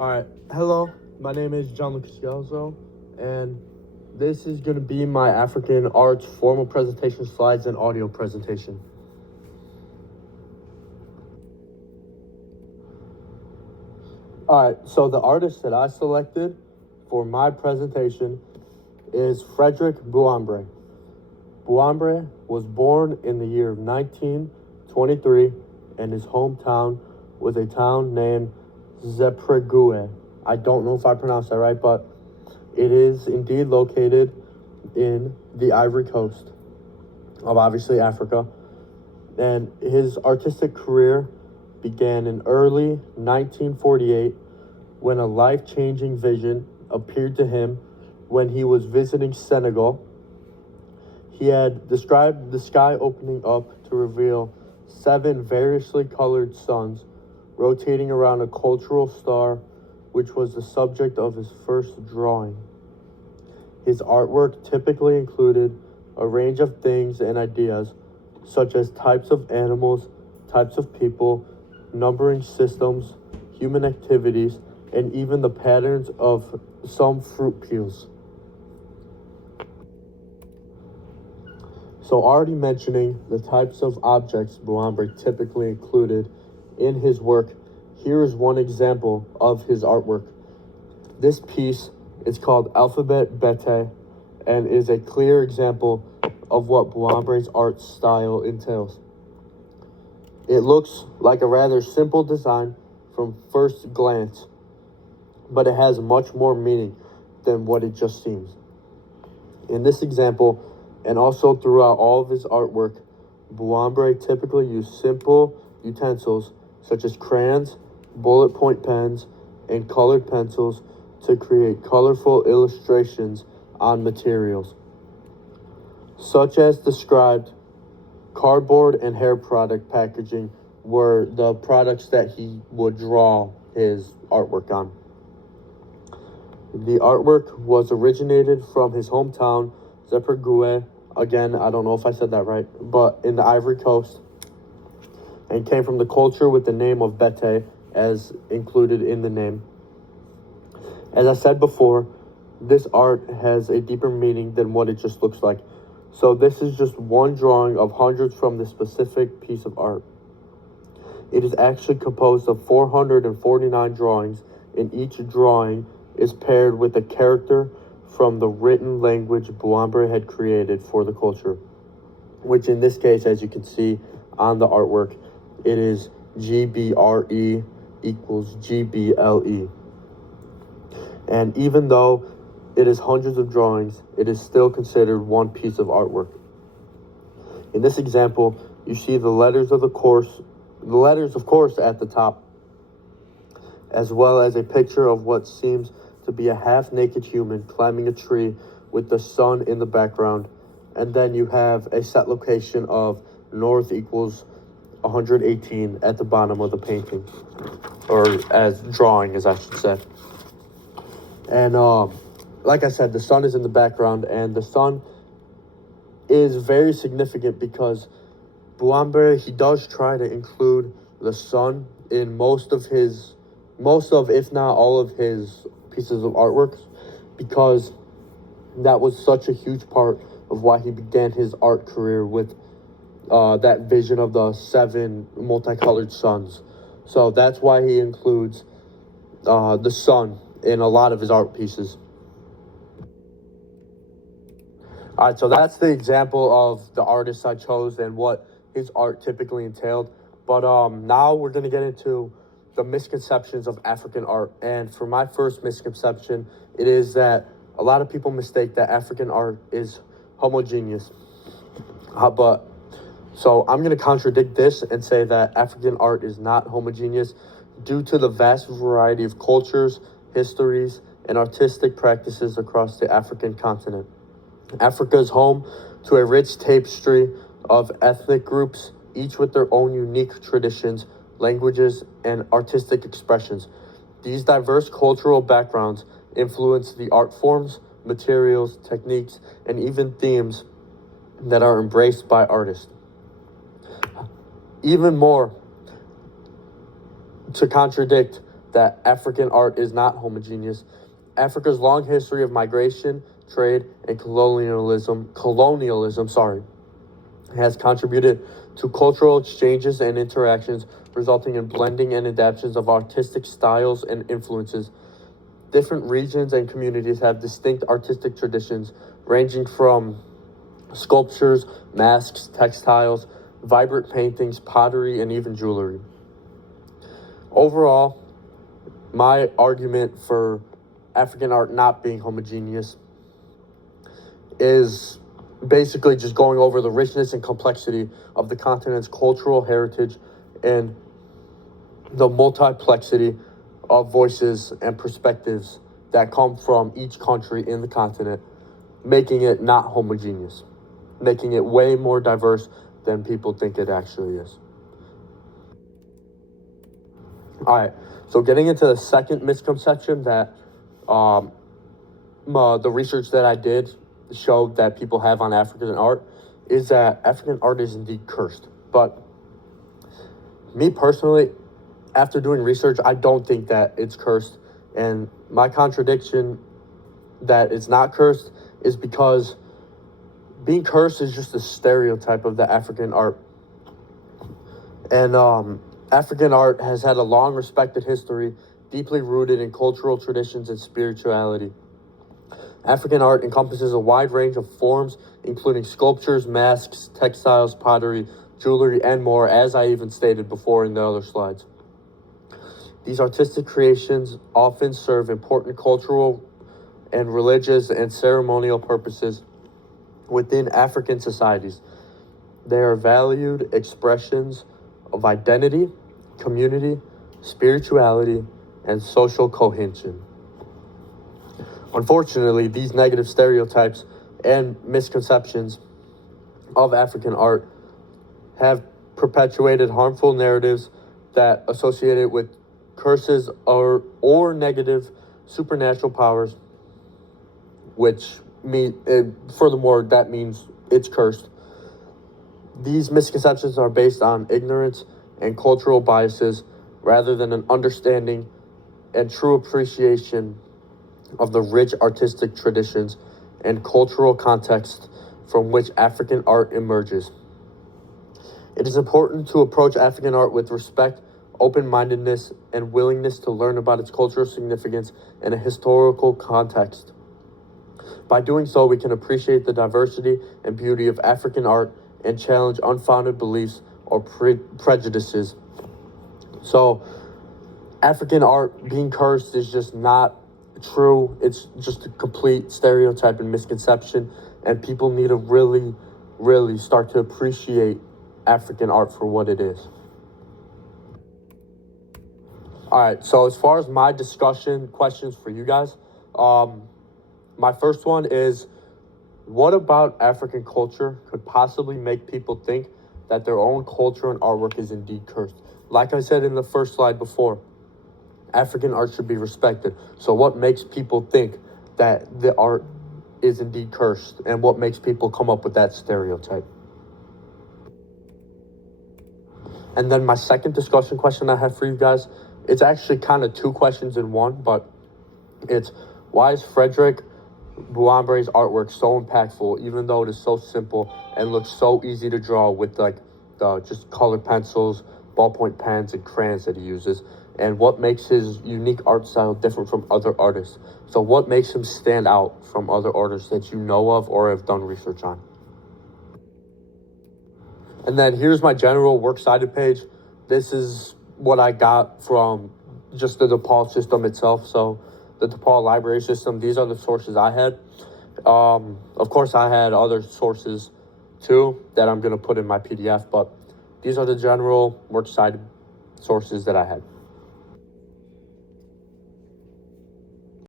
Alright, hello, my name is Gianluca Scalzo, and this is going to be my African arts formal presentation slides and audio presentation. Alright, so the artist that I selected for my presentation is Frederick Bouambre. Bouambre was born in the year of 1923, and his hometown was a town named Zepregue. I don't know if I pronounced that right, but it is indeed located in the Ivory Coast of obviously Africa. And his artistic career began in early 1948 when a life-changing vision appeared to him when he was visiting Senegal. He had described the sky opening up to reveal 7 variously colored suns rotating around a cultural star, which was the subject of his first drawing. His artwork typically included a range of things and ideas, such as types of animals, types of people, numbering systems, human activities, and even the patterns of some fruit peels. So already mentioning the types of objects Bouambre typically included in his work, here is one example of his artwork. This piece is called Alphabet Bete and is a clear example of what Bouambre's art style entails. It looks like a rather simple design from first glance, but it has much more meaning than what it just seems. In this example, and also throughout all of his artwork, Bouambre typically used simple utensils such as crayons, bullet point pens, and colored pencils to create colorful illustrations on materials. Such as described, cardboard and hair product packaging were the products that he would draw his artwork on. The artwork was originated from his hometown, Zepregue. Again, I don't know if I said that right, but in the Ivory Coast, and came from the culture with the name of Bete as included in the name. As I said before, this art has a deeper meaning than what it just looks like. So this is just one drawing of hundreds from this specific piece of art. It is actually composed of 449 drawings, and each drawing is paired with a character from the written language Bouambre had created for the culture, which in this case, as you can see on the artwork, it is GBRE equals GBLE. And even though it is hundreds of drawings, it is still considered one piece of artwork. In this example, you see the letters of course at the top, as well as a picture of what seems to be a half-naked human climbing a tree with the sun in the background. And then you have a set location of north equals 118 at the bottom of the painting, or as drawing, as I should say. And like I said, the sun is in the background, and the sun is very significant because Bouambre, he does try to include the sun in most of, if not all of his pieces of artwork, because that was such a huge part of why he began his art career with that vision of the 7 multicolored suns. So that's why he includes the sun in a lot of his art pieces. All right, so that's the example of the artist I chose and what his art typically entailed. But now we're going to get into the misconceptions of African art. And for my first misconception, it is that a lot of people mistake that African art is homogeneous. So I'm going to contradict this and say that African art is not homogeneous due to the vast variety of cultures, histories, and artistic practices across the African continent. Africa is home to a rich tapestry of ethnic groups, each with their own unique traditions, languages, and artistic expressions. These diverse cultural backgrounds influence the art forms, materials, techniques, and even themes that are embraced by artists. Even more, to contradict that African art is not homogeneous. Africa's long history of migration, trade, and colonialism, has contributed to cultural exchanges and interactions, resulting in blending and adaptations of artistic styles and influences. Different regions and communities have distinct artistic traditions, ranging from sculptures, masks, textiles, vibrant paintings, pottery, and even jewelry. Overall, my argument for African art not being homogeneous is basically just going over the richness and complexity of the continent's cultural heritage and the multiplexity of voices and perspectives that come from each country in the continent, making it not homogeneous, making it way more diverse than people think it actually is. All right, so getting into the second misconception that the research that I did showed that people have on African art is that African art is indeed cursed. But me personally, after doing research, I don't think that it's cursed. And my contradiction that it's not cursed is because being cursed is just a stereotype of the African art. And African art has had a long respected history, deeply rooted in cultural traditions and spirituality. African art encompasses a wide range of forms, including sculptures, masks, textiles, pottery, jewelry, and more, as I even stated before in the other slides. These artistic creations often serve important cultural and religious and ceremonial purposes within African societies. They are valued expressions of identity, community, spirituality, and social cohesion. Unfortunately, these negative stereotypes and misconceptions of African art have perpetuated harmful narratives that associate it with curses or negative supernatural powers, which furthermore, that means it's cursed. These misconceptions are based on ignorance and cultural biases rather than an understanding and true appreciation of the rich artistic traditions and cultural context from which African art emerges. It is important to approach African art with respect, open-mindedness, and willingness to learn about its cultural significance and a historical context. By doing so, we can appreciate the diversity and beauty of African art and challenge unfounded beliefs or prejudices. So, African art being cursed is just not true. It's just a complete stereotype and misconception, and people need to really, really start to appreciate African art for what it is. All right, so as far as my discussion questions for you guys, my first one is, what about African culture could possibly make people think that their own culture and artwork is indeed cursed? Like I said in the first slide before, African art should be respected. So what makes people think that the art is indeed cursed, and what makes people come up with that stereotype? And then my second discussion question I have for you guys, it's actually kind of two questions in one, but it's, why is Frederick Bouambre's artwork so impactful, even though it is so simple and looks so easy to draw with like just colored pencils, ballpoint pens, and crayons that he uses? And what makes his unique art style different from other artists? So what makes him stand out from other artists that you know of or have done research on? And then here's my general works cited page. This is what I got from just the DePaul system itself. So the DePaul library system, these are the sources I had. Of course, I had other sources too that I'm going to put in my PDF, but these are the general works cited sources that I had.